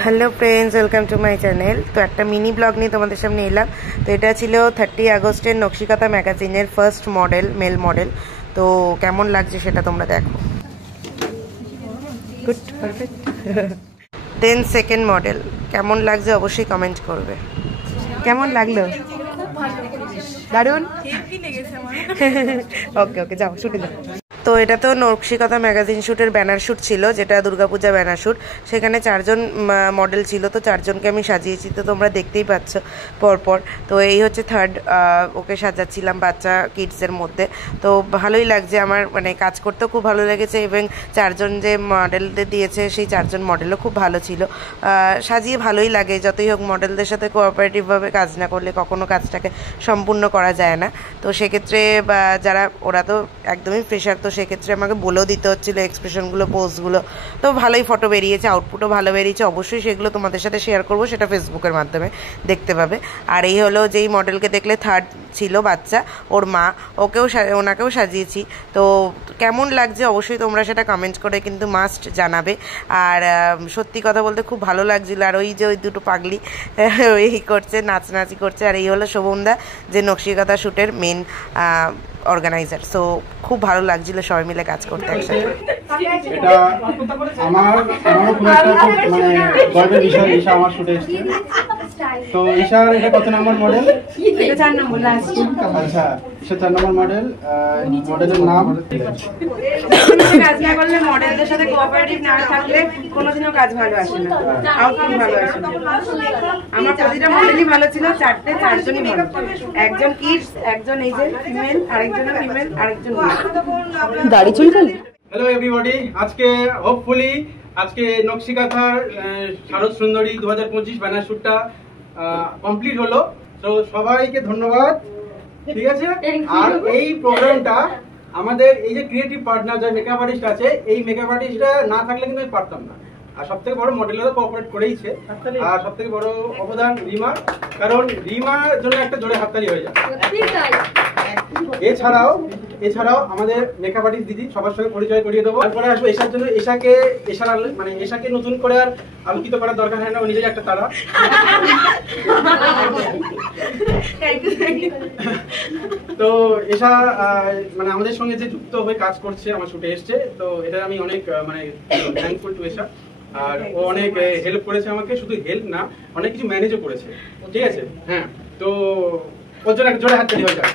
Hello friends, welcome to my channel. तो एक mini blog नहीं तुम्हारे सामने एलाम। तो ये छिलो 30 আগস্টের নকশিকাতা मैगजिनेर फार्स्ट मॉडल मेल मॉडल। तो केमन लागছে সেটা তোমরা দেখো। Good perfect. Then second model केमन लागছে অবশ্যই कमेंट করবে। কেমন লাগলো? দারুণ হেভি লেগেছে আমার। ওকে ওকে যাও শুটে দাও। तो এটা তো নকশিকাতা ম্যাগাজিন শ্যুটের ব্যানার শ্যুট ছিল, যেটা দুর্গাপূজা ব্যানার শ্যুট। সেখানে 4 জন মডেল ছিল, তো 4 জনকে আমি সাজিয়েছি, তো তোমরা দেখতেই পাচ্ছ পরপর। তো এই হচ্ছে থার্ড, ওকে সাজাচ্ছিলাম বাচ্চা কিডসের মধ্যে। তো ভালোই লাগছে আমার, মানে কাজ করতেও খুব ভালো লেগেছে, এবং 4 জন যে মডেলদের দিয়েছে সেই 4 জন মডেলও খুব ভালো ছিল। সাজিয়ে ভালোই লাগে, যতই হোক মডেলদের সাথে কোঅপারেটিভভাবে কাজ না করলে কখনো কাজটাকে সম্পূর্ণ করা যায় না। তো সেক্ষেত্রে যারা ওরা তো একদমই ফ্রেশার, তো সেক্ষেত্রে আমাকে বলেও দিতে হচ্ছিলো এক্সপ্রেশনগুলো, পোজগুলো। তো ভালোই ফটো বেরিয়েছে, আউটপুটও ভালো বেরিয়েছে। অবশ্যই সেগুলো তোমাদের সাথে শেয়ার করবো, সেটা ফেসবুকের মাধ্যমে দেখতে পাবে। আর এই হলো যেই মডেলকে দেখলে থার্ড ছিল বাচ্চা, ওর মা, ওনাকেও সাজিয়েছি। তো কেমন লাগছে অবশ্যই তোমরা সেটা কমেন্ট করে কিন্তু মাস্ট জানাবে। আর সত্যি কথা বলতে খুব ভালো লাগছিলো। আর ওই যে ওই দুটো পাগলি এই করছে, নাচনাচি করছে। আর এই হলো শোভনদা, যে নকশিকাতা শ্যুটের মেন অর্গানাইজার। সো খুব ভালো লাগছিল সবাই মিলে কাজ করতে একসাথে। এটা আমারও খুব একটা মানে গর্বের বিষয়, ঈশা আমার শুটে এসেছে। তো ঈশার এটা কত নম্বর মডেল? এটা 4 নম্বর লাস্ট। আচ্ছা, ঈশা 4 নম্বর মডেল। মডেলের নাম কাজ না করলে, মডেলদের সাথে কোঅপারেটিভ না থাকলে কোনোদিনও কাজ ভালো আসে না, আউটপুট ভালো আসে না। আমার প্রতিটা মডেলই ভালো ছিল, 4 জনই ভালো। একজন কিডস, একজন এই যে ফিমেল, আরেকজন ফিমেল, আরেকজন দাড়ি চুল খালি। হ্যালো এভরিবডি, আজকে হোপফুলি আজকে নকশিকাথার শারদ সুন্দরী 2025 ব্যানার শ্যুটটা কমপ্লিট হলো। তো সবাইকে ধন্যবাদ, ঠিক আছে। আর এই প্রোগ্রামটা আমাদের এই যে ক্রিয়েটিভ পার্টনার যারা মেকআপ আর্টিস্ট আছে, এই মেকআপ আর্টিস্টরা না থাকলে কিন্তু আমি পারতাম না। আর সব থেকে বড় মডেলরা কোঅপারেট করেইছে। আর সব থেকে বড় অবদান রিমা, কারণ রিমার জন্য একটা জোরে হাততালি হয়ে যায়। এছাড়াও আমাদের মেকআপ আর্টিস্ট দিদি, সবার সঙ্গে পরিচয় করিয়ে দেবো। তারপরে আসবো এশার জন্য। এশাকে নতুন করে আর আলোকিত করার দরকার হয় না, ও নিজেই একটা তারা। তো এশা মানে আমাদের সঙ্গে যে যুক্ত হয়ে কাজ করছে, আমার শুটে এসছে। তো এটা আমি অনেক মানে থ্যাঙ্কফুল টু এশা। আর ও অনেক হেল্প করেছে আমাকে, শুধু হেল্প না, অনেক কিছু ম্যানেজও করেছে, ঠিক আছে। হ্যাঁ, তো ওর জন্য একটা জোরে হাততালি হয়ে যায়।